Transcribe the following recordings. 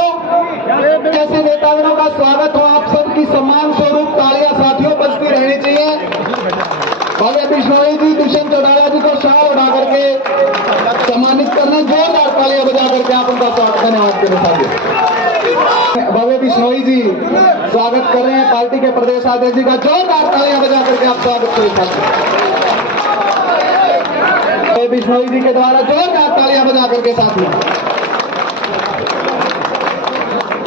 साथियों, जैसे नेताओं का स्वागत हो, आप सबकी सम्मान स्वरूप तालियां साथियों बजती रहनी चाहिए। भव्य बिश्नोई जी, दुष्यंत चौटाला जी को शाह उठा करके सम्मानित करना, जोरदार तालियां बजा करके आप उनका स्वागत, धन्यवाद करें साथियों। भव्य बिश्नोई जी स्वागत कर रहे हैं पार्टी के प्रदेश अध्यक्ष जी का, जोरदार तालियां बजा करके आप स्वागत करें साथियों। बिश्नोई जी के द्वारा जोरदार तालियां बजा करके साथियों,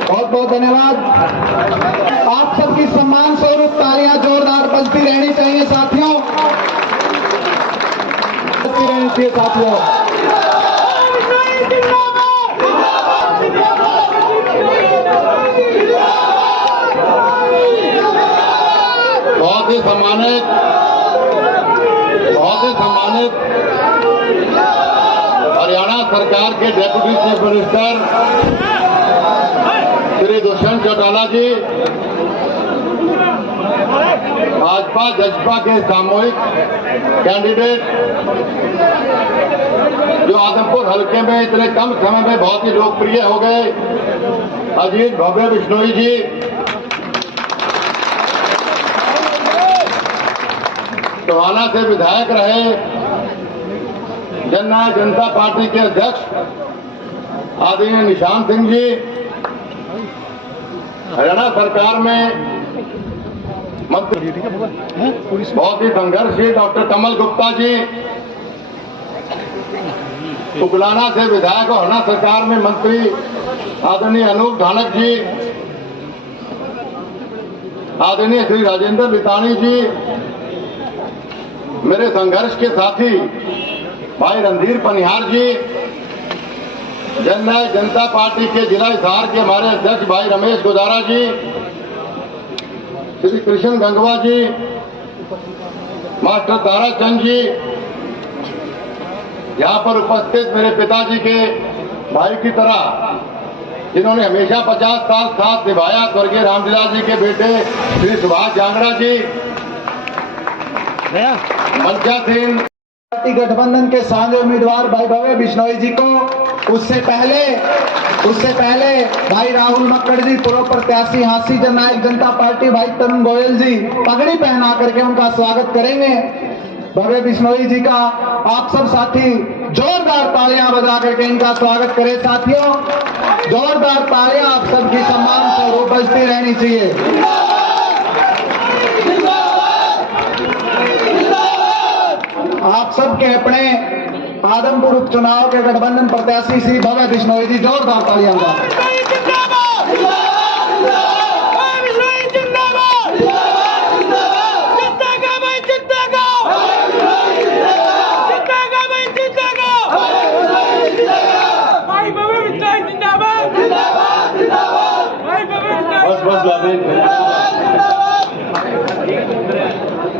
बहुत बहुत धन्यवाद। आप सबकी सम्मान स्वरूप तालियां जोरदार बजती रहनी चाहिए साथियों, बजती रहनी चाहिए साथियों। बहुत ही सम्मानित हरियाणा सरकार के deputy chief minister Shri Dushyant Chautala ji, Bhajpa Jajpa के सामूहिक कैंडिडेट जो आदमपुर हल्के में इतने कम समय में बहुत ही लोकप्रिय हो गए, अजीत भव्य बिश्नोई जी, टोहाना से विधायक रहे, जननायक जनता पार्टी के अध्यक्ष आदरणीय निशान सिंह जी, हरियाणा सरकार में मंत्री बहुत ही संघर्षशील डॉक्टर कमल गुप्ता जी, उकलाना से विधायक और हरियाणा सरकार में मंत्री आदरणीय अनूप धानक जी, आदरणीय श्री राजेंद्र लितानी जी, मेरे संघर्ष के साथी भाई रणधीर पनिहार जी, जननायक जनता पार्टी के जिला हिसार के हमारे अध्यक्ष भाई रमेश गुजारा जी, श्री कृष्ण गंगवा जी, मास्टर ताराचंद जी, यहाँ पर उपस्थित मेरे पिताजी के भाई की तरह जिन्होंने हमेशा 50 साल साथ निभाया, स्वर्गीय रामलीला जी के बेटे श्री सुभाष जांगड़ा जी, पंचायत पार्टी गठबंधन के साझे उम्मीदवार भाई भव्य बिश्नोई जी को, उससे पहले भाई राहुल मक्कड़ जी, पूर्व प्रत्याशी हांसी जननायक जनता पार्टी भाई तरुण गोयल जी पगड़ी पहना करके उनका स्वागत करेंगे। भव्य बिश्नोई जी का आप सब साथी जोरदार तालियां बजा करके इनका स्वागत करें साथियों, जोरदार तालियां आप सबकी सम्मान स्वरूप बजती रहनी चाहिए। आप सबके अपने आदमपुर उपचुनाव के गठबंधन प्रत्याशी श्री भव्य बिश्नोई जी, जोरदार तालियां।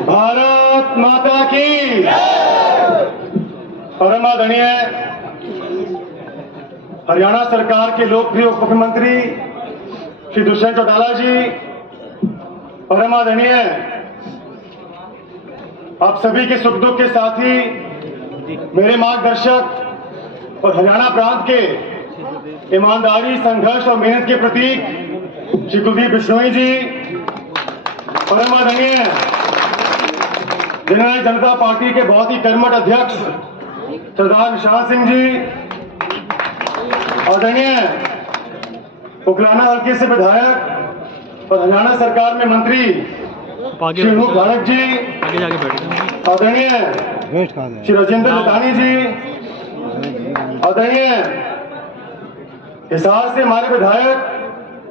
भारत माता की परम आदरणीय हरियाणा सरकार के लोकप्रिय उप मुख्यमंत्री श्री दुष्यंत चौटाला जी, परम आदरणीय आप सभी के सुख दुख के साथी, मेरे मार्गदर्शक और हरियाणा प्रांत के ईमानदारी, संघर्ष और मेहनत के प्रतीक श्री कुलदीप बिश्नोई जी, परम आदरणीय जननायक जनता पार्टी के बहुत ही कर्मठ अध्यक्ष सरदार निशान सिंह जी, आदरणीय उकलाना हल्के से विधायक और हरियाणा सरकार में मंत्री श्री अनूप धानक जी, आदरणीय श्री राजेंद्र लितानी जी, आदरणीय हिसार से हमारे विधायक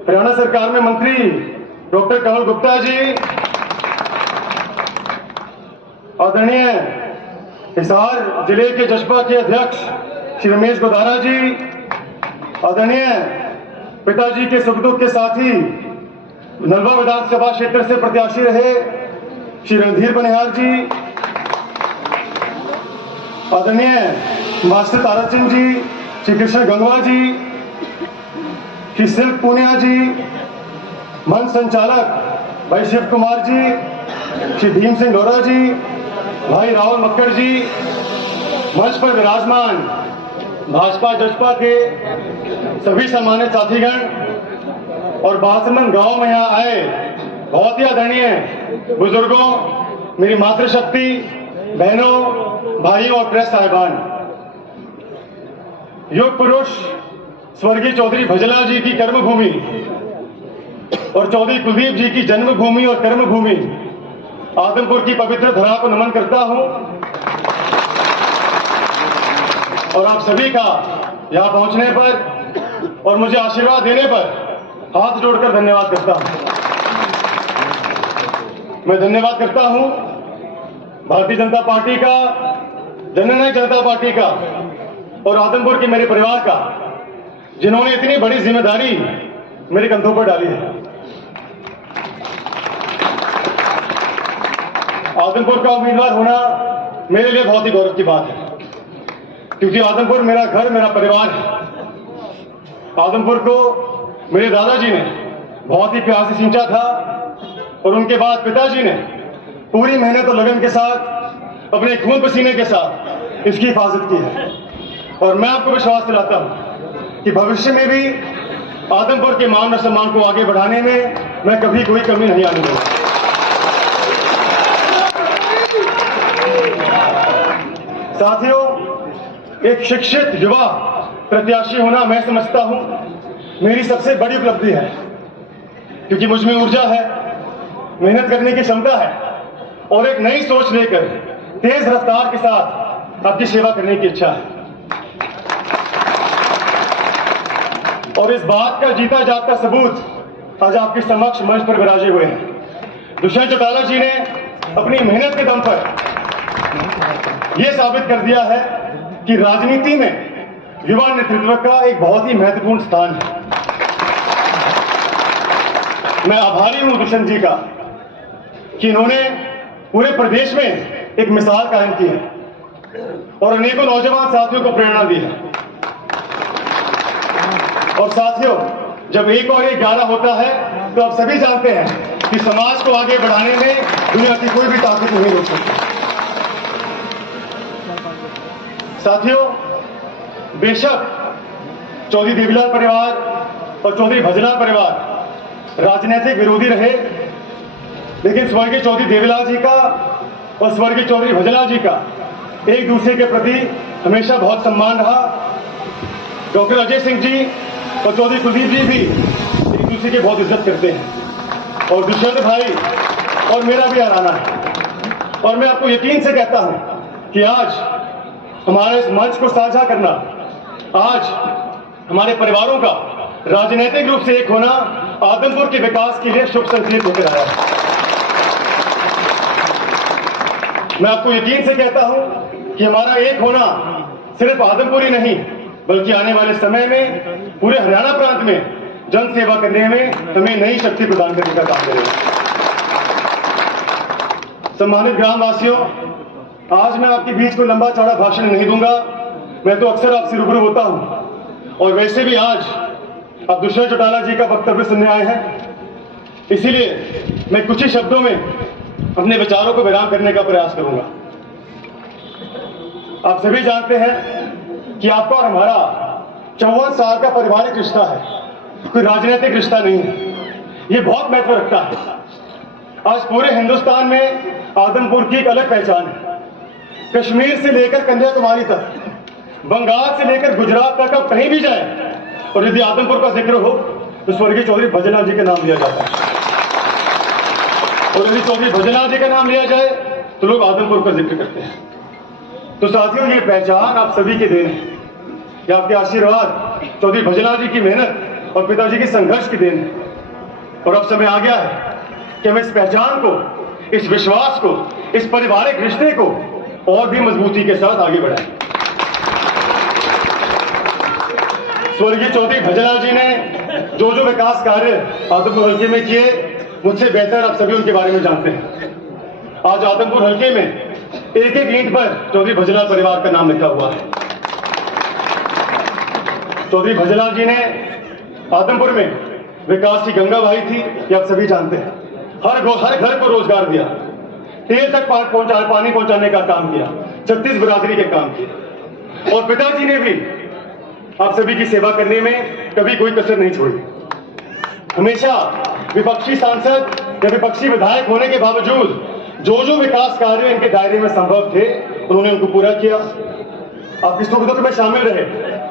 हरियाणा सरकार में मंत्री डॉक्टर कमल गुप्ता जी, आदरणीय हिसार जिले के जजपा के अध्यक्ष श्री रमेश गुजारा जी, आदरणीय पिताजी के सुख दुख के साथी नलवा विधानसभा क्षेत्र से प्रत्याशी रहे श्री रणधीर पनिहार जी, आदरणीय मास्टर ताराचंद जी, श्री कृष्ण गंगवा जी, श्री सिल्क पूनिया जी, मंच संचालक भाई शिव कुमार जी, श्री भीम सिंह लोरा जी, भाई राहुल मक्कड़ जी, मंच पर विराजमान भाजपा जजपा के सभी सम्मानित साथीगण और बासमंद गांव में यहाँ आए बहुत ही आदरणीय बुजुर्गों, मेरी मातृशक्ति, बहनों, भाइयों और प्रेस साहिबान, योग पुरुष स्वर्गीय चौधरी भजनलाल जी की कर्मभूमि और चौधरी कुलदीप जी की जन्मभूमि और कर्मभूमि आदमपुर की पवित्र धरा को नमन करता हूं और आप सभी का यहां पहुंचने पर और मुझे आशीर्वाद देने पर हाथ जोड़कर धन्यवाद करता हूं। मैं धन्यवाद करता हूं भारतीय जनता पार्टी का, जननायक जनता पार्टी का और आदमपुर के मेरे परिवार का, जिन्होंने इतनी बड़ी जिम्मेदारी मेरे कंधों पर डाली है। आदमपुर का उम्मीदवार होना मेरे लिए बहुत ही गौरव की बात है, क्योंकि आदमपुर मेरा घर, मेरा परिवार है। आदमपुर को मेरे दादाजी ने बहुत ही प्यार से सींचा था और उनके बाद पिताजी ने पूरी मेहनत और लगन के साथ, अपने खून पसीने के साथ इसकी हिफाजत की है। और मैं आपको विश्वास दिलाता हूं कि भविष्य में भी आदमपुर के मान और सम्मान को आगे बढ़ाने में मैं कभी कोई कमी नहीं आने दूंगा। साथियों, एक शिक्षित युवा प्रत्याशी होना मैं समझता हूं मेरी सबसे बड़ी उपलब्धि है, क्योंकि मुझ में ऊर्जा है, मेहनत करने की क्षमता है और एक नई सोच लेकर तेज रफ्तार के साथ आपकी सेवा करने की इच्छा है। और इस बात का जीता जागता सबूत आज आपके समक्ष मंच पर विराजे हुए हैं। दुष्यंत चौटाला जी ने अपनी मेहनत के दम पर यह साबित कर दिया है कि राजनीति में युवा नेतृत्व का एक बहुत ही महत्वपूर्ण स्थान है। मैं आभारी हूं दुष्यंत जी का कि इन्होंने पूरे प्रदेश में एक मिसाल कायम की है और अनेकों नौजवान साथियों को प्रेरणा दी है। और साथियों, जब 1 और 1 11 होता है तो आप सभी जानते हैं कि समाज को आगे बढ़ाने में दुनिया की कोई भी ताकत नहीं रोक सकती। साथियों, बेशक चौधरी देवीलाल परिवार और चौधरी भजनलाल परिवार राजनीतिक विरोधी रहे, लेकिन स्वर्गीय चौधरी देवीलाल जी का और स्वर्गीय चौधरी भजनलाल जी का एक दूसरे के प्रति हमेशा बहुत सम्मान रहा। डॉक्टर अजय सिंह जी और चौधरी कुलदीप जी भी एक दूसरे की बहुत इज्जत करते हैं और दुष्यंत भाई और मेरा भी हराना है। और मैं आपको यकीन से कहता हूं कि आज हमारे इस मंच को साझा करना, आज हमारे परिवारों का राजनीतिक रूप से एक होना आदमपुर के विकास के लिए शुभ संकेत लेकर आया है। मैं आपको यकीन से कहता हूं कि हमारा एक होना सिर्फ आदमपुर ही नहीं, बल्कि आने वाले समय में पूरे हरियाणा प्रांत में जन सेवा करने में हमें नई शक्ति प्रदान करने का काम करेगा। सम्मानित ग्रामवासियों, आज मैं आपके बीच को लंबा चौड़ा भाषण नहीं दूंगा। मैं तो अक्सर आपसे रूबरू होता हूं और वैसे भी आज आप दुष्यंत चौटाला जी का वक्तव्य सुनने आए हैं, इसीलिए मैं कुछ ही शब्दों में अपने विचारों को विराम करने का प्रयास करूंगा। आप सभी जानते हैं कि आपका और हमारा 54 साल का पारिवारिक रिश्ता है, कोई राजनीतिक रिश्ता नहीं है। ये बहुत महत्व रखता है। आज पूरे हिंदुस्तान में आदमपुर की एक अलग पहचान है। कश्मीर से लेकर कन्याकुमारी तक, बंगाल से लेकर गुजरात तक आप कहीं भी जाए और यदि आदमपुर का जिक्र हो तो स्वर्गीय चौधरी भजनलाल जी का नाम लिया जाता है, और यदि चौधरी भजनलाल जी का नाम लिया जाए तो लोग आदमपुर का जिक्र करते हैं। तो साथियों, ये पहचान आप सभी के देन है, ये आपके आशीर्वाद, चौधरी भजनलाल जी की मेहनत और पिताजी के संघर्ष की देन है। और अब समय आ गया है कि हम इस पहचान को, इस विश्वास को, इस पारिवारिक रिश्ते को और भी मजबूती के साथ आगे बढ़ाएं। स्वर्गीय चौधरी भजनलाल जी ने जो जो विकास कार्य आदमपुर हल्के में किए, मुझसे बेहतर आप सभी उनके बारे में जानते हैं। आज आदमपुर हल्के में एक एक ईंट पर चौधरी भजनलाल परिवार का नाम लिखा हुआ है। चौधरी भजनलाल जी ने आदमपुर में विकास की गंगा बहाई थी, ये आप सभी जानते हैं। हर घर को रोजगार दिया, तेल तक पानी पहुंचाने का काम किया, 36 बिरादरी के काम किए। और पिताजी ने भी आप सभी की सेवा करने में कभी कोई कसर नहीं छोड़ी। हमेशा विपक्षी सांसद या विपक्षी विधायक होने के बावजूद जो विकास कार्य इनके दायरे में संभव थे उन्होंने उनको पूरा किया। आपकी सुख दुख में शामिल रहे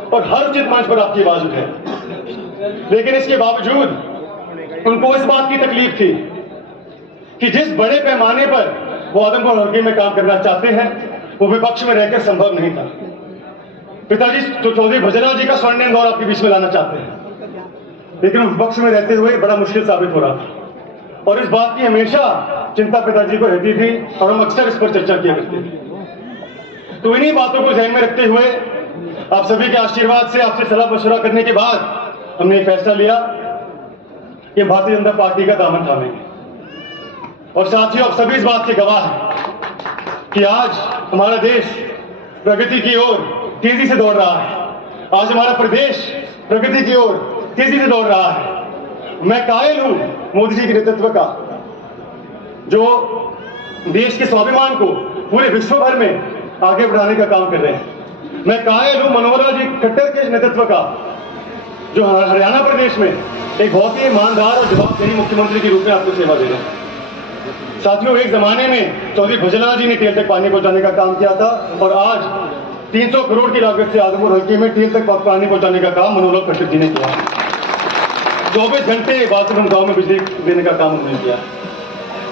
और हर उचित मंच पर आपकी आवाज उठाई। लेकिन इसके बावजूद उनको इस बात की तकलीफ थी कि जिस बड़े पैमाने पर वो आदमपुर हल्के में काम करना चाहते हैं वो विपक्ष में रहकर संभव नहीं था। पिताजी चौधरी भजनलाल जी का स्वर्णिम दौर आपके बीच में लाना चाहते हैं, लेकिन विपक्ष में रहते हुए बड़ा मुश्किल साबित हो रहा था और इस बात की हमेशा चिंता पिताजी को रहती थी और हम अक्सर इस पर चर्चा किया करते थे। तो इन्हीं बातों को ध्यान में रखते हुए आप सभी के आशीर्वाद से आपसे सलाह मशवरा करने के बाद हमने ये फैसला लिया कि भारतीय जनता पार्टी का दामन थामेंगे। और साथियों, आप सभी इस बात के गवाह हैं कि आज हमारा देश प्रगति की ओर तेजी से दौड़ रहा है। आज हमारा प्रदेश प्रगति की ओर तेजी से दौड़ रहा है। मैं कायल हूं मोदी जी के नेतृत्व का, जो देश के स्वाभिमान को पूरे विश्व भर में आगे बढ़ाने का काम कर रहे हैं। मैं कायल हूं मनोहर लाल जी खट्टर के नेतृत्व का, जो हरियाणा प्रदेश में एक बहुत ही ईमानदार और जवाबदेही मुख्यमंत्री के रूप में आपको सेवा दे रहे हैं। साथियों, एक जमाने में चौधरी भजनलाल जी ने टेल तक पानी पहुंचाने का काम किया था और आज 300 करोड़ की लागत से आदमपुर हल्के में टेल तक पानी पहुंचाने का काम मनोहर लाल खट्टर जी ने किया। 24 घंटे बाथरूम गांव में बिजली देने का काम उन्होंने किया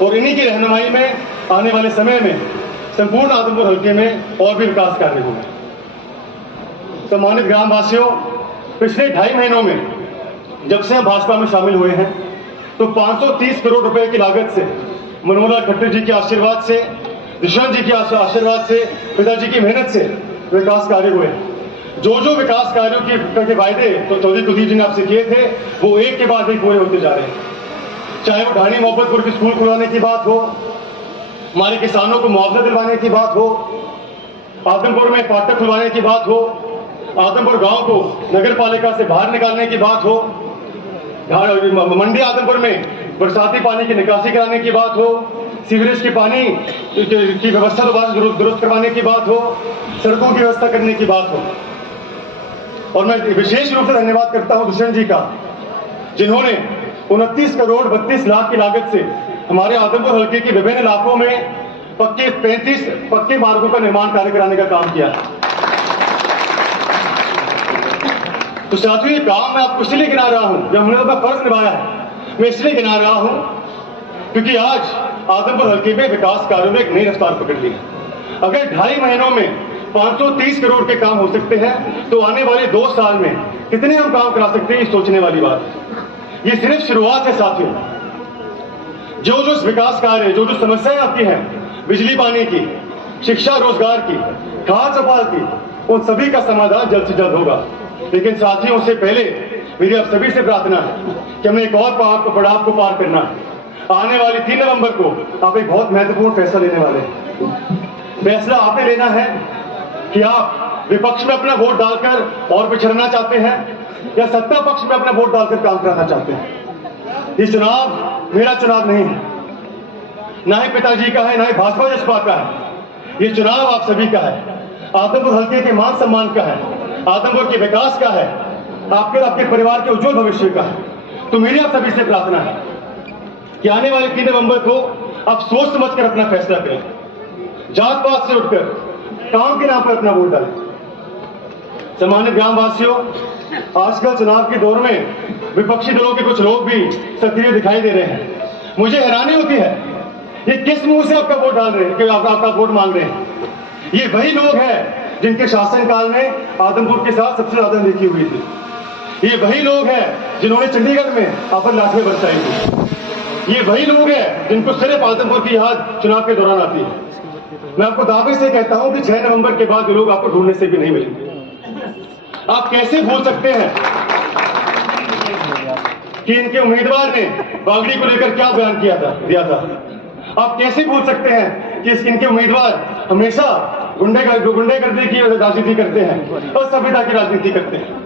और इन्हीं की रहनुमाई में आने वाले समय में संपूर्ण आदमपुर हल्के में और भी विकास कार्य होंगे। सम्मानित ग्रामवासियों, पिछले 2.5 महीनों में जब से हम भाजपा में शामिल हुए हैं तो 530 करोड़ रुपए की लागत से मनोहर लाल खट्टर जी के आशीर्वाद से, दुष्यंत जी के आशीर्वाद से, पिताजी की मेहनत से विकास कार्य हुए। जो विकास कार्यों के वायदे तो चौधरी कुलदीप जी ने आपसे किए थे वो एक के बाद एक पूरे होते जा रहे हैं। चाहे वो ढाणी मोहब्बतपुर की स्कूल खुलवाने की बात हो, हमारे किसानों को मुआवजा दिलवाने की बात हो, आदमपुर में फाटक खुलवाने की बात हो, आदमपुर गांव को नगर पालिका से बाहर निकालने की बात हो, मंडी आदमपुर में बरसाती पानी की निकासी कराने की बात हो, सीवरेज के पानी की व्यवस्था दोबारा दुरुस्त करवाने की बात हो, सड़कों की व्यवस्था करने की बात हो। और मैं विशेष रूप से धन्यवाद करता हूं दुष्यंत जी का, जिन्होंने 29 करोड़ 32 लाख की लागत से हमारे आदमपुर हल्के के विभिन्न इलाकों में 35 पक्के मार्गों का निर्माण कार्य कराने का काम किया। तो साथियों, ये काम मैं आपको इसलिए गिना रहा हूं, जब हमने अपना फर्ज निभाया है, मैं इसलिए गिना रहा हूं क्योंकि आज आदमपुर हल्के में विकास कार्यों में एक नई रफ्तार पकड़ ली है। अगर 2.5 महीनों में 530 करोड़ के काम हो सकते हैं तो आने वाले 2 साल में कितने हम काम करा सकते हैं, ये सोचने वाली बात है। ये सिर्फ शुरुआत है साथियों। जो विकास कार्य, जो समस्याएं आपकी हैं, बिजली पानी की, शिक्षा रोजगार की, खाद सफाई की, उन सभी का समाधान जल्द से जल्द होगा। लेकिन साथियों, उससे पहले मेरी आप सभी से प्रार्थना है कि हमें एक और पड़ाव को पार करना है। आने वाली 3 नवंबर को आप एक बहुत महत्वपूर्ण फैसला लेने वाले हैं। फैसला आपने लेना है कि आप विपक्ष में अपना वोट डालकर और पिछड़ना चाहते हैं या सत्ता पक्ष में अपना वोट डालकर काम कराना चाहते हैं। ये चुनाव मेरा चुनाव नहीं है, ना ही पिताजी का है, ना ही भाजपा जसपा का है। ये चुनाव आप सभी का है, आदमपुर हल्के के मान सम्मान का है, आदमपुर के विकास का है, आपके और आपके परिवार के उज्जवल भविष्य का है। तो मेरी आप सभी से प्रार्थना है कि आने वाले 3 नवंबर को आप सोच समझ कर अपना फैसला करें, जात पात से उठकर काम के नाम पर अपना वोट डालें। सम्मानित ग्रामवासियों, आजकल चुनाव के दौर में विपक्षी दलों के कुछ लोग भी सक्रिय दिखाई दे रहे हैं। मुझे हैरानी होती है, ये किस मुंह से आपका वोट डाल रहे हैं, आपका वोट मांग रहे हैं। ये वही लोग हैं जिनके शासनकाल में आदमपुर के साथ सबसे ज्यादा देखी हुई थी। ये वही लोग हैं जिन्होंने चंडीगढ़ में आप पर लाठियां बरसाई थी। ये वही लोग हैं जिनको सिर्फ आदमपुर की याद चुनाव के दौरान आती है। मैं आपको दावे से कहता हूं कि 6 नवंबर के बाद ये लोग आपको ढूंढने से भी नहीं मिलेंगे। आप कैसे भूल सकते हैं कि इनके उम्मीदवार ने बागड़ी को लेकर क्या बयान दिया था। आप कैसे भूल सकते हैं कि इनके उम्मीदवार हमेशा गुंडेगर्दी की राजनीति करते हैं और सभ्यता की राजनीति करते हैं।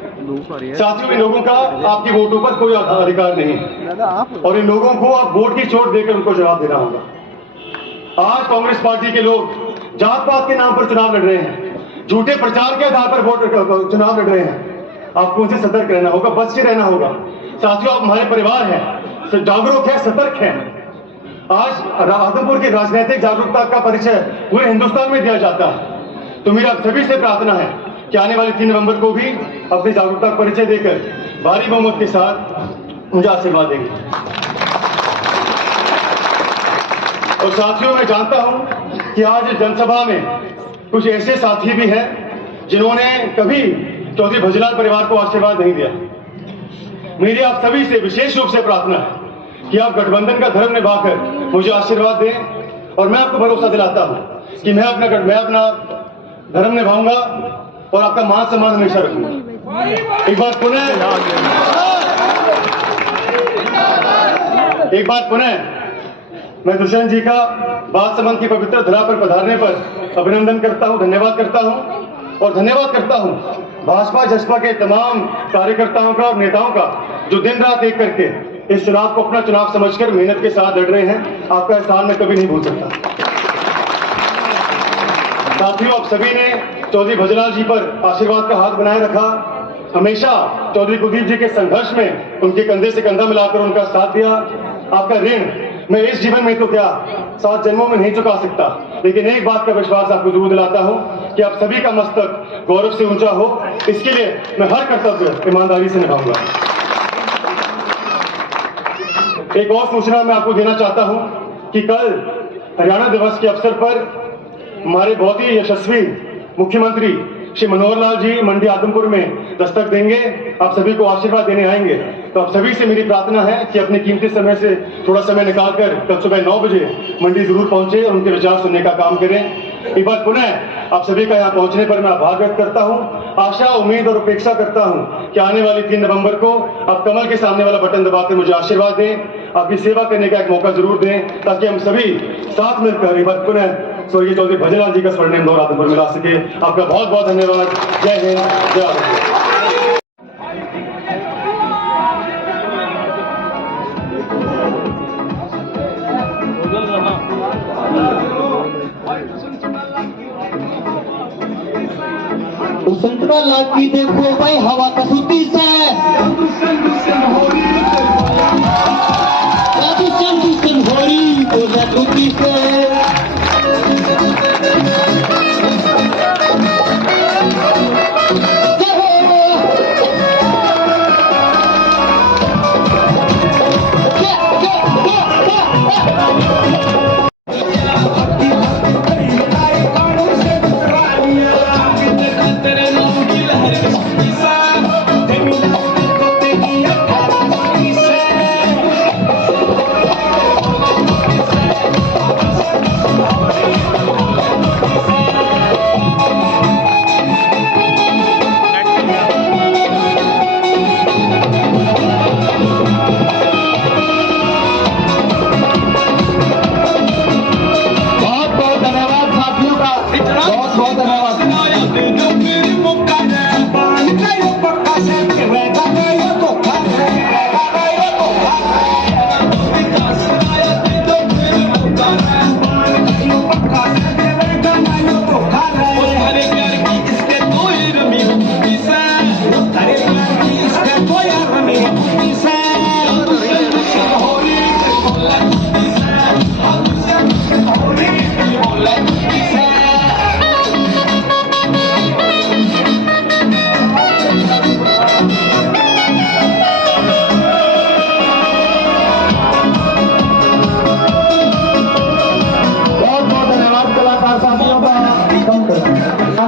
साथियों, इन लोगों का आपके वोटों पर कोई अधिकार नहीं है और इन लोगों को आप वोट की चोट देकर उनको जवाब देना होगा। आज कांग्रेस पार्टी के लोग जात पात के नाम पर चुनाव लड़ रहे हैं, झूठे प्रचार के आधार पर चुनाव लड़ रहे हैं। आपको उनसे सतर्क रहना होगा, बच के रहना होगा। साथियों, आप हमारे परिवार हैं, जागरूक है, सतर्क हैं। आज आदमपुर की राजनीतिक जागरूकता का परिचय पूरे हिंदुस्तान में दिया जाता है। तो मेरी आप सभी से प्रार्थना है कि आने वाले 3 नवंबर को भी अपनी जागरूकता का परिचय देकर भारी बहुमत के साथ मुझे आशीर्वाद देंगे। और साथियों, मैं जानता हूं कि आज इस जनसभा में कुछ ऐसे साथी भी हैं जिन्होंने कभी चौधरी भजलाल परिवार को आशीर्वाद नहीं दिया। मेरी आप सभी से विशेष रूप से प्रार्थना है कि आप गठबंधन का धर्म निभाकर मुझे आशीर्वाद दें। और मैं आपको भरोसा दिलाता हूं कि मैं अपना धर्म निभाऊंगा और आपका मान सम्मान हमेशा रखूंगा। एक बार पुनः मैं दुष्यंत जी का बालसमंद की पवित्र धरा पर पधारने पर अभिनंदन करता हूं, धन्यवाद करता हूं। और धन्यवाद करता हूं भाजपा जसपा के तमाम कार्यकर्ताओं का और नेताओं का जो दिन रात एक करके इस चुनाव को अपना चुनाव समझकर मेहनत के साथ लड़ रहे हैं। आपका एहसान मैं कभी नहीं भूल सकता। साथियों, आप सभी ने चौधरी भजलाल जी पर आशीर्वाद का हाथ बनाए रखा। हमेशा चौधरी कुलदीप जी के संघर्ष में उनके कंधे से कंधा मिलाकर उनका साथ दिया। आपका ऋण मैं इस जीवन में तो क्या 7 जन्मों में नहीं चुका सकता, लेकिन एक बात का विश्वास आपको जरूर दिलाता हूं कि आप सभी का मस्तक गौरव से ऊंचा हो। इसके लिए मैं हर कर्तव्य ईमानदारी से निभाऊंगा। एक और सूचना मैं आपको देना चाहता हूं कि कल हरियाणा दिवस के अवसर पर हमारे बहुत ही यशस्वी मुख्यमंत्री श्री मनोहर लाल जी मंडी आदमपुर में दस्तक देंगे। आप सभी को आशीर्वाद देने आएंगे। तो आप सभी से मेरी प्रार्थना है कि अपने कीमती समय से थोड़ा समय निकालकर कल सुबह 9 बजे मंडी जरूर पहुंचे और उनके विचार सुनने का काम करें। एक बार पुनः आप सभी का यहाँ पहुंचने पर मैं आभार व्यक्त करता हूं। आशा, उम्मीद और अपेक्षा करता हूं कि आने वाली 3 नवंबर को आप कमल के सामने वाला बटन दबाकर मुझे आशीर्वाद दें, आपकी सेवा करने का एक मौका जरूर दें, ताकि हम सभी साथ मिलकर एक बार पुनः स्वर्गीय चौधरी भजलाल जी का स्वर्णिम दौर आदमपुर में ला सके। आपका बहुत बहुत धन्यवाद। जय हिंद, जय आदमपुर। संतरा लागी देखो भाई हवा कसूती से होरी बोला कुती से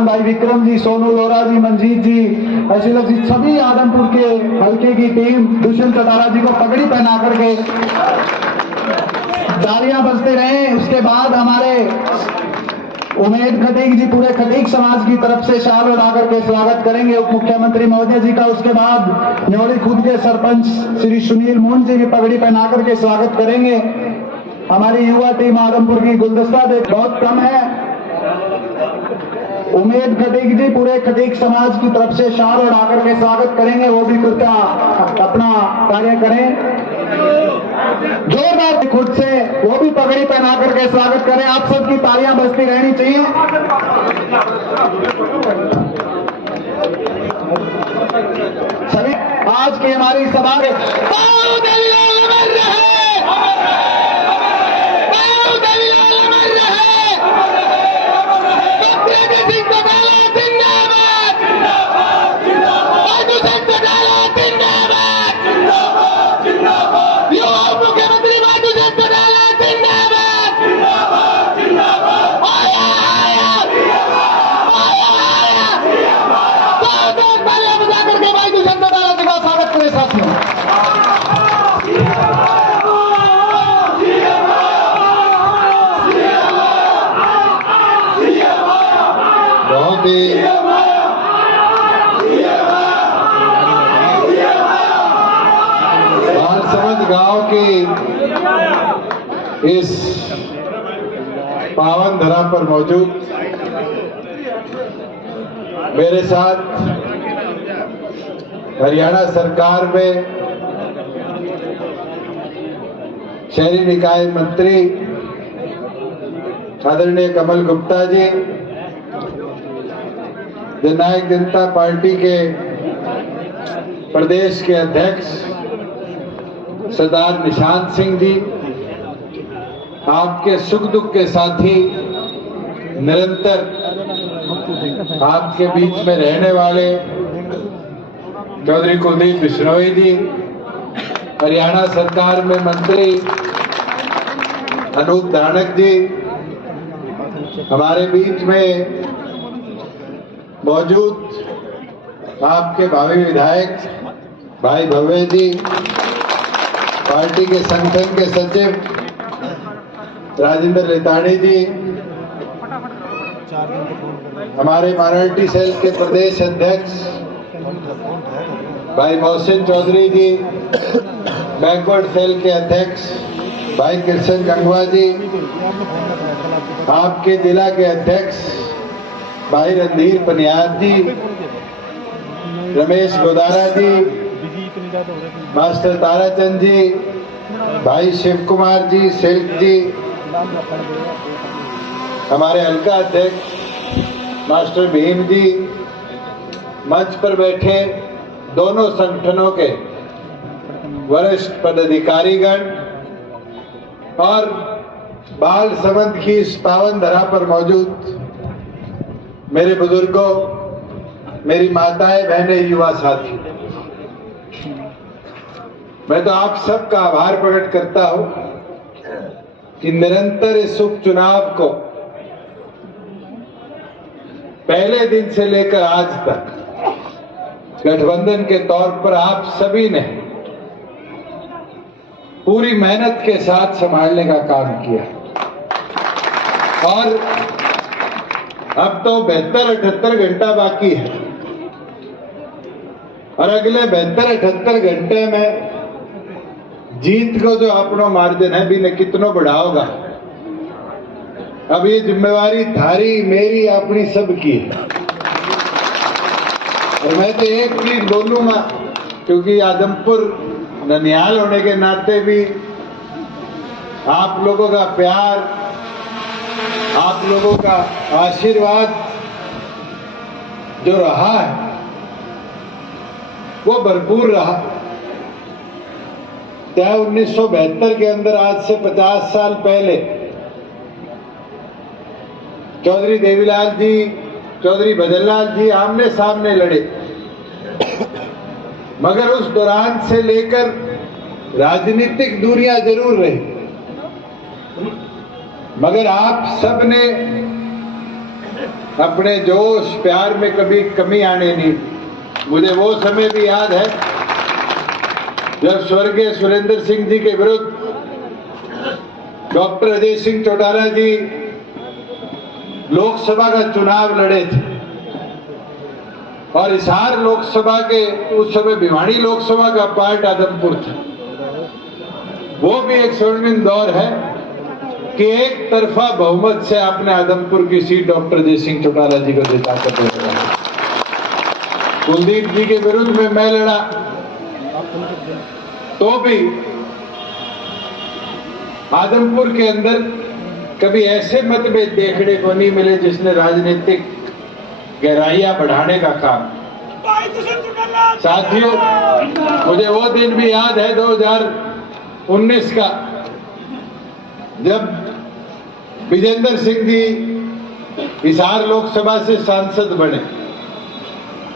भाई विक्रम जी, सोनू लोरा जी, मंजीत जी, अशिलक जी, सभी आदमपुर के हल्के की टीम दुष्यंत चौटाला जी को पगड़ी पहना करके तालियां बजते रहे। उसके बाद हमारे उमेद खटीक जी पूरे खटीक समाज की तरफ से शाल उड़ा करके स्वागत करेंगे उप मुख्यमंत्री महोदय जी का। उसके बाद न्योली खुद के सरपंच श्री सुनील मोहन जी की पगड़ी पहना करके स्वागत करेंगे। हमारी युवा टीम आदमपुर की गुलदस्ता देख बहुत कम है। उमेद खटीक जी पूरे खटीक समाज की तरफ से शाल उड़ा करके स्वागत करेंगे। वो भी कृपया अपना कार्य करें, जोरदार खुद से वो भी पगड़ी पहना करके स्वागत करें। आप सबकी तालियां बजती रहनी चाहिए। आज की हमारी सभा में बालसमंद गांव की इस पावन धरा पर मौजूद मेरे साथ हरियाणा सरकार में शहरी निकाय मंत्री आदरणीय कमल गुप्ता जी, जननायक जनता पार्टी के प्रदेश के अध्यक्ष सरदार निशांत सिंह जी, आपके सुख दुख के साथी, निरंतर आपके बीच में रहने वाले चौधरी कुलदीप बिश्नोई जी, हरियाणा सरकार में मंत्री अनूप धानक जी, हमारे बीच में मौजूद आपके भावी विधायक भाई भव्य जी, पार्टी के संगठन के सचिव राजेंद्र रिताणी जी, हमारे माइनॉरिटी सेल के प्रदेश अध्यक्ष भाई मोहसिन चौधरी जी, बैकवर्ड सेल के अध्यक्ष भाई कृष्ण गंगवा जी, आपके जिला के अध्यक्ष भाई रणधीर पनियाद जी, रमेश गोदारा जी, मास्टर ताराचंद जी, भाई शिव कुमार जी, सिल्क जी, हमारे हल्का अध्यक्ष मास्टर भीम जी, मंच पर बैठे दोनों संगठनों के वरिष्ठ पदाधिकारीगण और बालसमंद की इस पावन धरा पर मौजूद मेरे बुजुर्गों, मेरी माताएं, बहनें, युवा साथी, मैं तो आप सबका आभार प्रकट करता हूं कि निरंतर इस उपचुनाव को पहले दिन से लेकर आज तक गठबंधन के तौर पर आप सभी ने पूरी मेहनत के साथ संभालने का काम किया और अब तो 72-78 घंटा बाकी है और अगले 72-78 घंटे में जीत को जो अपनो मार्जिन है भी ने कितनो बढ़ाओगा। अब ये जिम्मेवारी थारी, मेरी, अपनी सब की है और मैं तो एक चीज बोलूंगा, क्योंकि आदमपुर ननिहाल होने के नाते भी आप लोगों का प्यार, आप लोगों का आशीर्वाद जो रहा है वो भरपूर रहा। क्या 1972 के अंदर आज से 50 साल पहले चौधरी देवीलाल जी, चौधरी भजनलाल जी आमने सामने लड़े, मगर उस दौरान से लेकर राजनीतिक दूरियां जरूर रही, मगर आप सब ने अपने जोश प्यार में कभी कमी आने नहीं। मुझे वो समय भी याद है जब स्वर्गीय सुरेंद्र सिंह जी के विरुद्ध डॉक्टर अजय सिंह चौटाला जी लोकसभा का चुनाव लड़े थे और हिसार लोकसभा के उस समय भिवाड़ी लोकसभा का पार्ट आदमपुर था। वो भी एक स्वर्णिम दौर है कि एक तरफा बहुमत से आपने आदमपुर की सीट डॉक्टर अजय सिंह चौटाला जी को जिता कर दिया। कुलदीप जी के विरुद्ध में मैं लड़ा तो भी आदमपुर के अंदर कभी ऐसे मतभेद देखने को नहीं मिले जिसने राजनीतिक गहराइयां बढ़ाने का काम। साथियों, मुझे वो दिन भी याद है 2019 का, जब विजेंद्र सिंह जी हिसार लोकसभा से सांसद बने।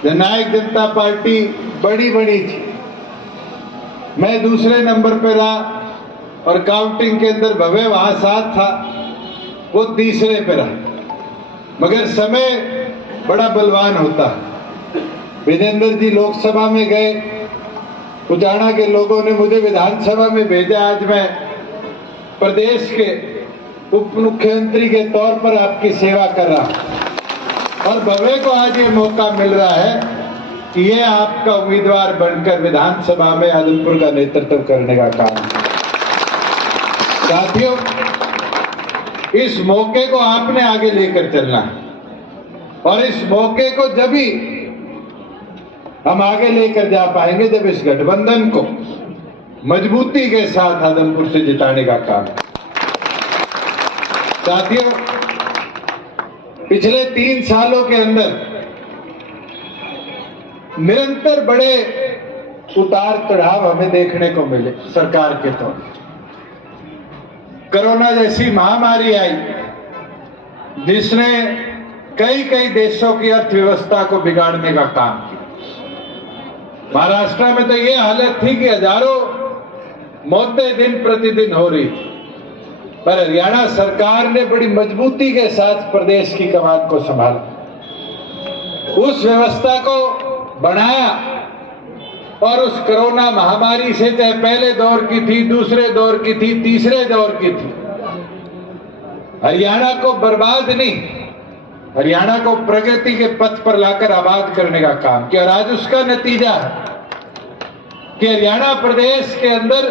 जननायक जनता पार्टी बड़ी थी, मैं दूसरे नंबर पे रहा और काउंटिंग के अंदर भव्य वहां 7 था, वो तीसरे पे रहा। मगर समय बड़ा बलवान होता है। विजेंद्र जी लोकसभा में गए, उजाना के लोगों ने मुझे विधानसभा में भेजा। आज मैं प्रदेश के उप मुख्यमंत्री के तौर पर आपकी सेवा कर रहा हूं और भव्य को आज ये मौका मिल रहा है कि ये आपका उम्मीदवार बनकर विधानसभा में आदमपुर का नेतृत्व करने का काम। साथियों, इस मौके को आपने आगे लेकर चलना है और इस मौके को जब ही हम आगे लेकर जा पाएंगे जब इस गठबंधन को मजबूती के साथ आदमपुर से जिताने का काम। साथियों, पिछले 3 सालों के अंदर निरंतर बड़े उतार चढ़ाव हमें देखने को मिले। सरकार के तौर कोरोना जैसी महामारी आई जिसने कई देशों की अर्थव्यवस्था को बिगाड़ने का काम किया। महाराष्ट्र में तो ये हालत थी कि हजारों मौतें दिन प्रतिदिन हो रही थी, पर हरियाणा सरकार ने बड़ी मजबूती के साथ प्रदेश की कमान को संभाला, उस व्यवस्था को बढ़ाया और उस कोरोना महामारी से, चाहे पहले दौर की थी, दूसरे दौर की थी, तीसरे दौर की थी, हरियाणा को बर्बाद नहीं, हरियाणा को प्रगति के पथ पर लाकर आबाद करने का काम किया। और आज उसका नतीजा है कि हरियाणा प्रदेश के अंदर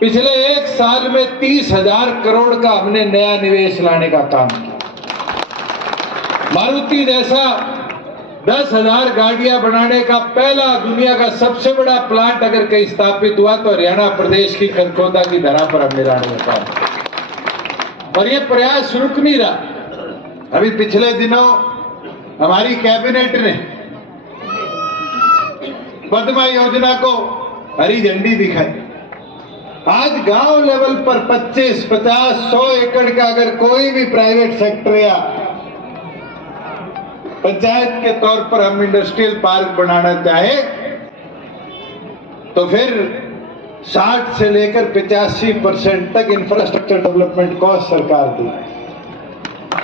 पिछले 1 साल में 30,000 करोड़ का हमने नया निवेश लाने का काम किया। मारुति जैसा 10,000 गाड़ियां बनाने का पहला दुनिया का सबसे बड़ा प्लांट अगर कहीं स्थापित हुआ तो हरियाणा प्रदेश की खरखोदा की धरा पर हमने लाने का काम। और ये प्रयास रुक नहीं रहा। अभी पिछले दिनों हमारी कैबिनेट ने पद्मा योजना को हरी झंडी दिखाई। आज गांव लेवल पर 25, 50, 100 एकड़ का अगर कोई भी प्राइवेट सेक्टर या पंचायत के तौर पर हम इंडस्ट्रियल पार्क बनाना चाहे तो फिर 60 से लेकर 85% तक इंफ्रास्ट्रक्चर डेवलपमेंट कॉस्ट सरकार दी।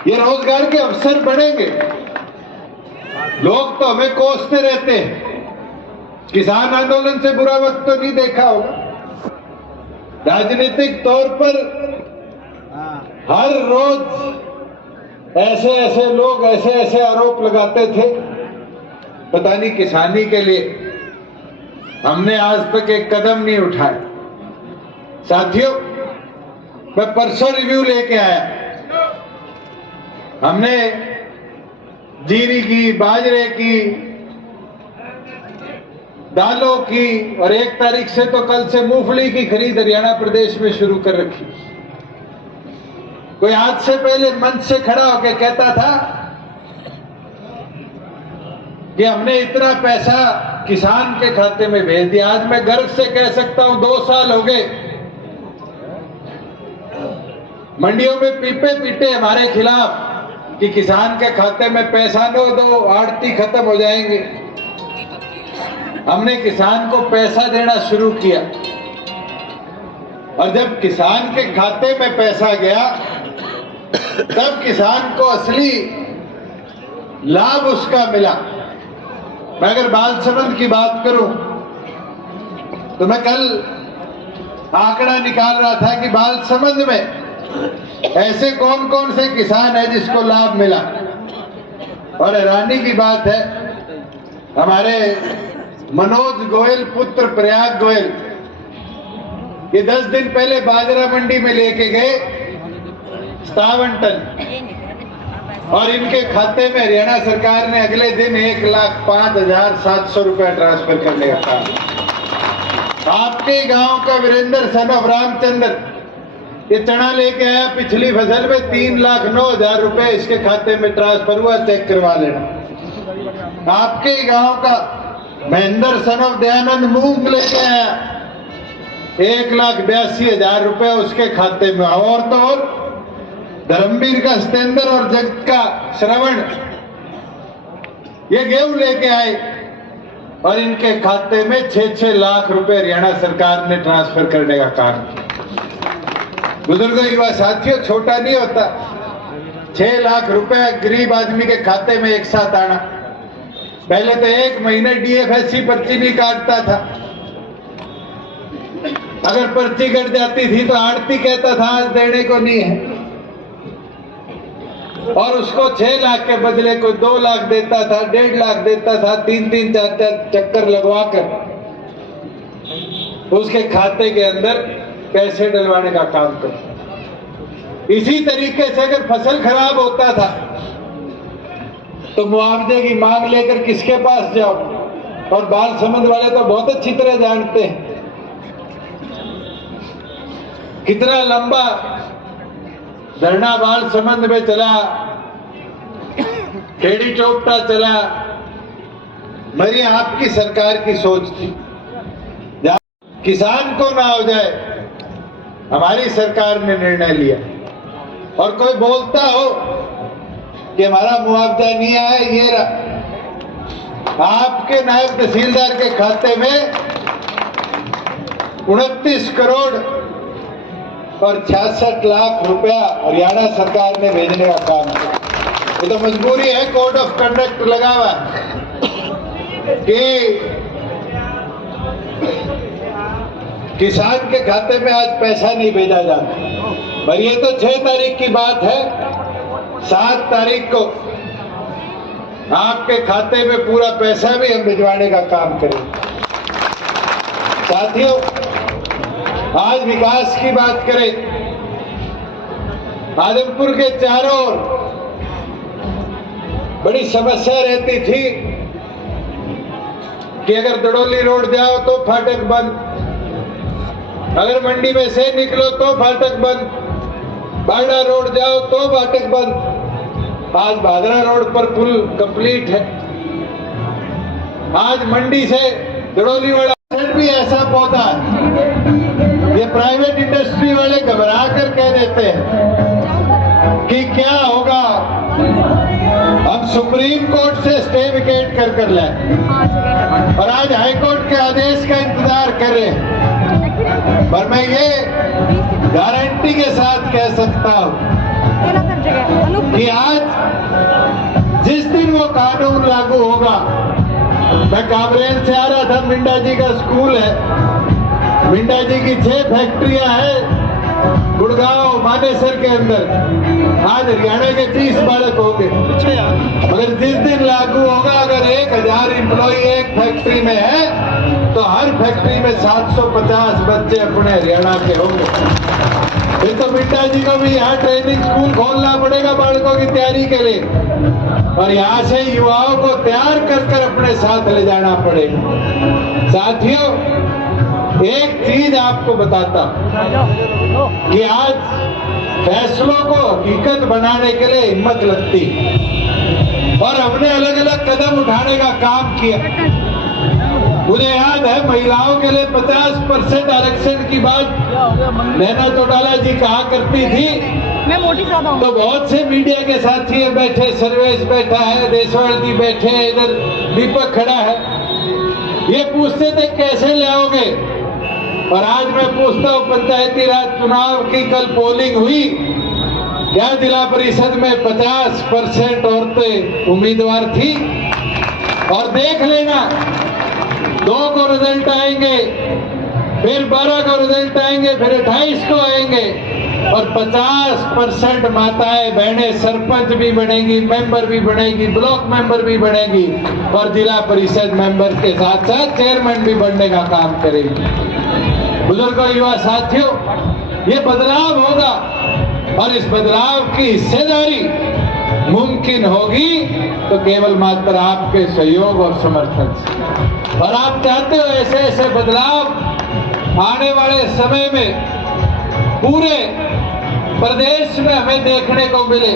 ये रोजगार के अवसर बढ़ेंगे। लोग तो हमें कोसते रहते हैं, किसान आंदोलन से बुरा वक्त तो नहीं देखा होगा। राजनीतिक तौर पर हर रोज ऐसे लोग ऐसे आरोप लगाते थे, पता नहीं किसानी के लिए हमने आज तक एक कदम नहीं उठाया। साथियों, मैं परसों रिव्यू लेके आया, हमने जीरी की, बाजरे की, दालों की और 1 तारीख से तो कल से मूंगफली की खरीद हरियाणा प्रदेश में शुरू कर रखी। कोई आज से पहले मंच से खड़ा होकर कहता था कि हमने इतना पैसा किसान के खाते में भेज दिया। आज मैं गर्व से कह सकता हूं 2 साल हो गए मंडियों में पीपे पीटे हमारे खिलाफ कि किसान के खाते में पैसा न दो, आड़ती खत्म हो जाएंगे। हमने किसान को पैसा देना शुरू किया और जब किसान के खाते में पैसा गया तब किसान को असली लाभ उसका मिला। मैं अगर बालसमंद की बात करूं तो मैं कल आंकड़ा निकाल रहा था कि बालसमंद में ऐसे कौन कौन से किसान है जिसको लाभ मिला। और हैरानी की बात है, हमारे मनोज गोयल पुत्र प्रयाग गोयल ये 10 दिन पहले बाजरा मंडी में लेके गए 57 टन और इनके खाते में हरियाणा सरकार ने अगले दिन 1,05,700 रुपया ट्रांसफर करने का काम। आपके गांव का वीरेंद्र सन ऑफ रामचंद्र ये चना लेके आया, पिछली फसल में 3,09,000 रुपए इसके खाते में ट्रांसफर हुआ, चेक करवा लेना। आपके ही गांव का महेंद्र सन ऑफ दयानंद मूंग लेके आया 1,82,000 रुपए उसके खाते में। और तो और धर्मवीर का सतेंद्र और जगत का श्रवण ये गेहूं लेके आए और इनके खाते में 6-6 लाख रुपए हरियाणा सरकार ने ट्रांसफर करने का काम किया। बुजुर्गों युवा साथियों, छोटा नहीं होता 6 लाख रुपए गरीब आदमी के खाते में एक साथ आना। पहले तो 1 महीने डीएफएससी पर्ची नहीं काटता था, अगर पर्ची कट जाती थी तो आड़ती कहता था आज देने को नहीं है, और उसको 6 लाख के बदले कोई 2 लाख देता था, 1.5 लाख देता था, 3-3, 4-4 चक्कर लगवाकर उसके खाते के अंदर पैसे डलवाने का काम कर। इसी तरीके से अगर फसल खराब होता था तो मुआवजे की मांग लेकर किसके पास जाओ, और बाल समझ वाले तो बहुत अच्छी तरह जानते हैं कितना लंबा धरना बाल संबंध में चला, खेड़ी चौपटा चला, मरी आपकी सरकार की सोच थी किसान को ना हो जाए, हमारी सरकार ने निर्णय लिया। और कोई बोलता हो कि हमारा मुआवजा नहीं आया, ये आपके नायब तहसीलदार के खाते में 29 करोड़ और 66 लाख रुपया हरियाणा सरकार ने भेजने का काम किया। ये तो मजबूरी है, कोड ऑफ कंडक्ट लगा हुआ कि किसान के खाते में आज पैसा नहीं भेजा जाता। पर ये तो 6 तारीख की बात है, 7 तारीख को आपके खाते में पूरा पैसा भी हम भिजवाने का काम करेंगे। साथियों, आज विकास की बात करें, आदमपुर के चारों ओर बड़ी समस्या रहती थी कि अगर दड़ोली रोड जाओ तो फाटक बंद, अगर मंडी में से निकलो तो फाटक बंद, बागड़ा रोड जाओ तो फाटक बंद। आज भादरा रोड पर पुल कंप्लीट है। आज मंडी से दड़ोली वाला भी ऐसा पौधा है, ये प्राइवेट इंडस्ट्री वाले घबरा कर कह देते हैं कि क्या होगा, हम सुप्रीम कोर्ट से स्टे विकेट कर लाए और आज हाई कोर्ट के आदेश का इंतजार कर रहे हैं। पर मैं ये गारंटी के साथ कह सकता हूं कि आज जिस दिन वो कानून लागू होगा, मैं कामरेन से आ रहा था, मिंडा जी का स्कूल है, मिंडा जी की 6 फैक्ट्रियां हैं गुड़गांव मानेसर के अंदर, आज हरियाणा के 30 बालक होंगे। मगर जिस दिन लागू होगा, अगर 1000 एम्प्लॉय एक फैक्ट्री में है तो हर फैक्ट्री में 750 बच्चे अपने हरियाणा के होंगे। फिर तो मिंडा जी को भी यहाँ ट्रेनिंग स्कूल खोलना पड़ेगा बालकों की तैयारी के लिए, और यहाँ से युवाओं को तैयार कर अपने साथ ले जाना पड़ेगा। साथियों, एक चीज आपको बताता कि आज फैसलों को हकीकत बनाने के लिए हिम्मत लगती और हमने अलग अलग कदम उठाने का काम किया। मुझे याद है महिलाओं के लिए 50% आरक्षण की बात नैना चौटाला जी कहा करती थी, मैं मोटी ज्यादा हूं। तो बहुत से मीडिया के साथी बैठे, सर्वेश बैठा है, देशवाल जी बैठे हैं, इधर दीपक खड़ा है, ये पूछते थे कैसे ले आओगे। और आज मैं पूछता हूं, पंचायती राज चुनाव की कल पोलिंग हुई, क्या जिला परिषद में 50% औरतें उम्मीदवार थी? और देख लेना, 2 को रिजल्ट आएंगे, फिर 12 को रिजल्ट आएंगे, फिर 28 को आएंगे, और 50% माताएं बहनें सरपंच भी बनेगी, मेंबर भी बनेगी, ब्लॉक मेंबर भी बनेगी, और जिला परिषद मेंबर के साथ साथ चेयरमैन भी बनने का काम करेगी। बुजुर्गों, युवा साथियों, ये बदलाव होगा और इस बदलाव की हिस्सेदारी मुमकिन होगी तो केवल मात्र आपके सहयोग और समर्थन से। और आप चाहते हो ऐसे ऐसे बदलाव आने वाले समय में पूरे प्रदेश में हमें देखने को मिले।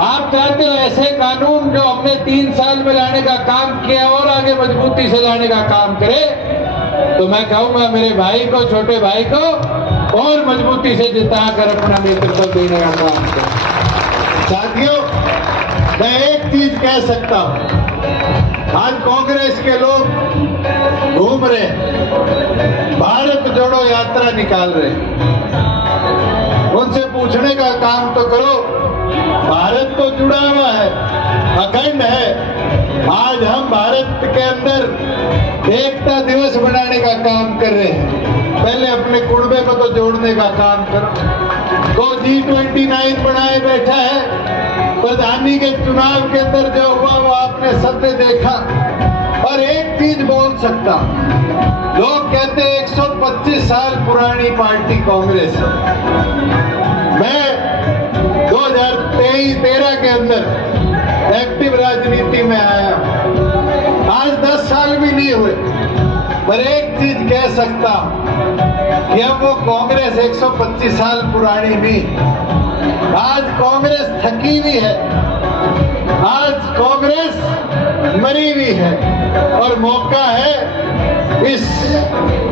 आप चाहते हो ऐसे कानून जो हमने 3 साल में लाने का काम किया और आगे मजबूती से लाने का काम करे, तो मैं कहूंगा मेरे भाई को, छोटे भाई को और मजबूती से जिताकर अपना नेतृत्व देने का काम करें। साथियों, मैं एक चीज कह सकता हूं, आज कांग्रेस के लोग घूम रहे हैं, भारत जोड़ो यात्रा निकाल रहे हैं। उनसे पूछने का काम तो करो, भारत तो जुड़ा हुआ है, अखंड है। आज हम भारत के अंदर एकता दिवस बनाने का काम कर रहे हैं। पहले अपने कुड़बे को तो जोड़ने का काम करो। तो G29 बनाए बैठा है, प्रधानी के चुनाव के अंदर जो हुआ वो आपने सबने देखा। और एक चीज बोल सकता, लोग कहते हैं 125 साल पुरानी पार्टी कांग्रेस है। मैं 2013 के अंदर एक्टिव राजनीति में आया, आज 10 साल भी नहीं हुए, पर एक चीज कह सकता कि अब वो कांग्रेस 125 साल पुरानी नहीं, आज कांग्रेस थकी हुई है, आज कांग्रेस मरी हुई है। और मौका है इस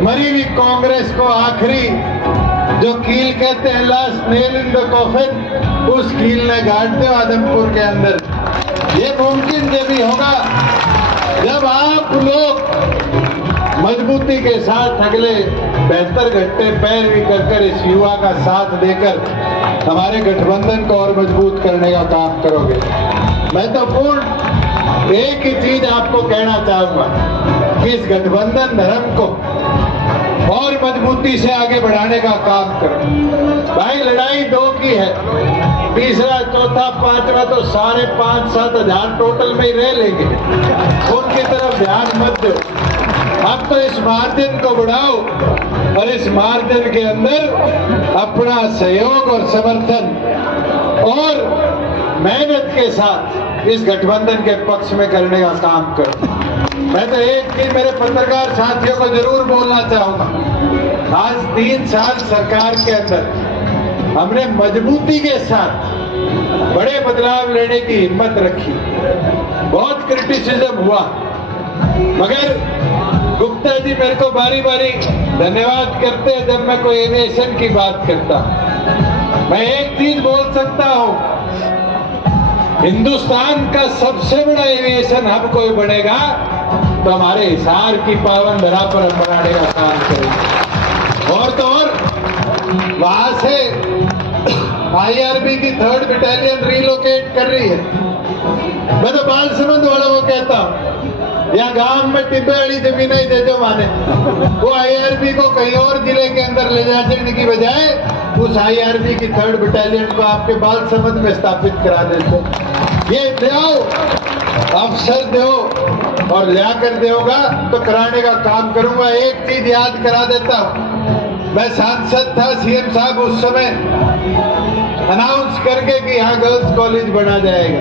मरी हुई कांग्रेस को आखिरी जो कील कहते हैं, last nail in the coffin, उस कील ने गाड़ दो आदमपुर के अंदर। ये मुमकिन जब भी होगा जब आप लोग मजबूती के साथ अगले 72 घंटे पैरवी कर इस युवा का साथ देकर हमारे गठबंधन को और मजबूत करने का काम करोगे। मैं तो पूर्ण एक ही चीज आपको कहना चाहूंगा कि इस गठबंधन धर्म को और मजबूती से आगे बढ़ाने का काम करो। भाई लड़ाई 2 की है, तीसरा, चौथा, पांचवा तो सारे 5-7 हजार टोटल में ही रह लेंगे, उनकी तरफ ध्यान मत दो। अब तो इस मार्जिन को बढ़ाओ और इस मार्जिन के अंदर अपना सहयोग और समर्थन और मेहनत के साथ इस गठबंधन के पक्ष में करने का काम करो। मैं तो एक चीज मेरे पत्रकार साथियों को जरूर बोलना चाहूंगा, आज 3 साल सरकार के अंदर हमने मजबूती के साथ बड़े बदलाव लेने की हिम्मत रखी। बहुत क्रिटिसिज्म हुआ, मगर गुप्ता जी मेरे को बारी बारी धन्यवाद करते हैं जब मैं कोई एविएशन की बात करता। मैं एक चीज बोल सकता हूं, हिंदुस्तान का सबसे बड़ा एविएशन हब कोई बनेगा तो हमारे हिसार की पावन धरा पर हम बनाने का काम करेंगे। और तो और वहां से IRB की 3rd बटालियन रिलोकेट कर रही है। मैं तो बालसमंद वालों को कहता हूं, या गांव में टिब्बे वाली जमीन ही दे दो माने, वो IRB को कहीं और जिले के अंदर ले जाने की बजाय उस IRB की 3rd बटालियन को आपके बालसमंद में स्थापित करा देते। ये दो अवसर दो और लिया कर देगा तो कराने का काम करूंगा। एक चीज याद करा देता हूं, मैं सांसद था, CM साहब उस समय अनाउंस करके कि यहाँ गर्ल्स कॉलेज बना जाएगा।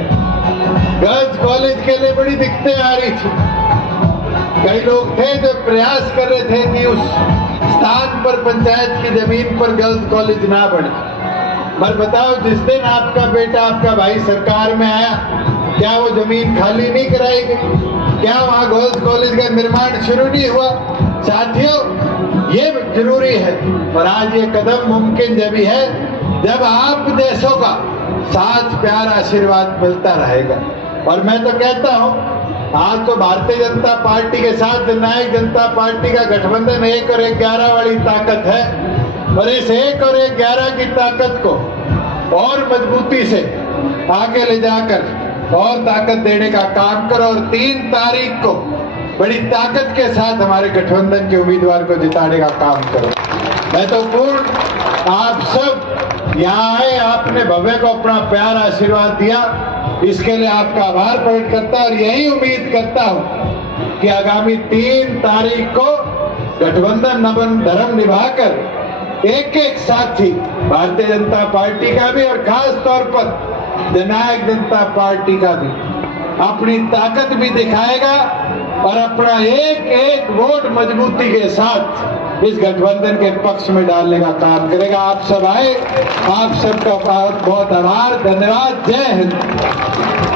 गर्ल्स कॉलेज के लिए बड़ी दिक्कतें आ रही थी। कई लोग थे जो प्रयास कर रहे थे कि उस स्थान पर पंचायत की जमीन पर गर्ल्स कॉलेज ना बने। पर बताओ, जिस दिन आपका बेटा, आपका भाई सरकार में आया, क्या वो जमीन खाली नहीं कराई गई? क्या वहाँ गर्ल्स कॉलेज का निर्माण शुरू नहीं हुआ? साथियों, ये जरूरी है। और आज ये कदम मुमकिन जब ही है जब आप देशों का साथ, प्यार, आशीर्वाद मिलता रहेगा। और मैं तो कहता हूं, आज तो भारतीय जनता पार्टी के साथ जननायक जनता पार्टी का गठबंधन 1 और 11 वाली ताकत है। और इस 1 और 11 की ताकत को और मजबूती से आगे ले जाकर और ताकत देने का काम करो। और 3 तारीख को बड़ी ताकत के साथ हमारे गठबंधन के उम्मीदवार को जिताने का काम करो। मैं तो पूर्ण आप सब यहाँ आए, आपने भव्य को अपना प्यार आशीर्वाद दिया, इसके लिए आपका आभार प्रकट करता और यही उम्मीद करता हूं कि आगामी 3 तारीख को गठबंधन नमन धर्म निभाकर एक साथी भारतीय जनता पार्टी का भी और खास तौर पर जननायक जनता पार्टी का भी अपनी ताकत भी दिखाएगा और अपना एक वोट मजबूती के साथ इस गठबंधन के पक्ष में डालने का काम करेगा। आप सब आए, आप सबका बहुत बहुत आभार, धन्यवाद, जय हिंद।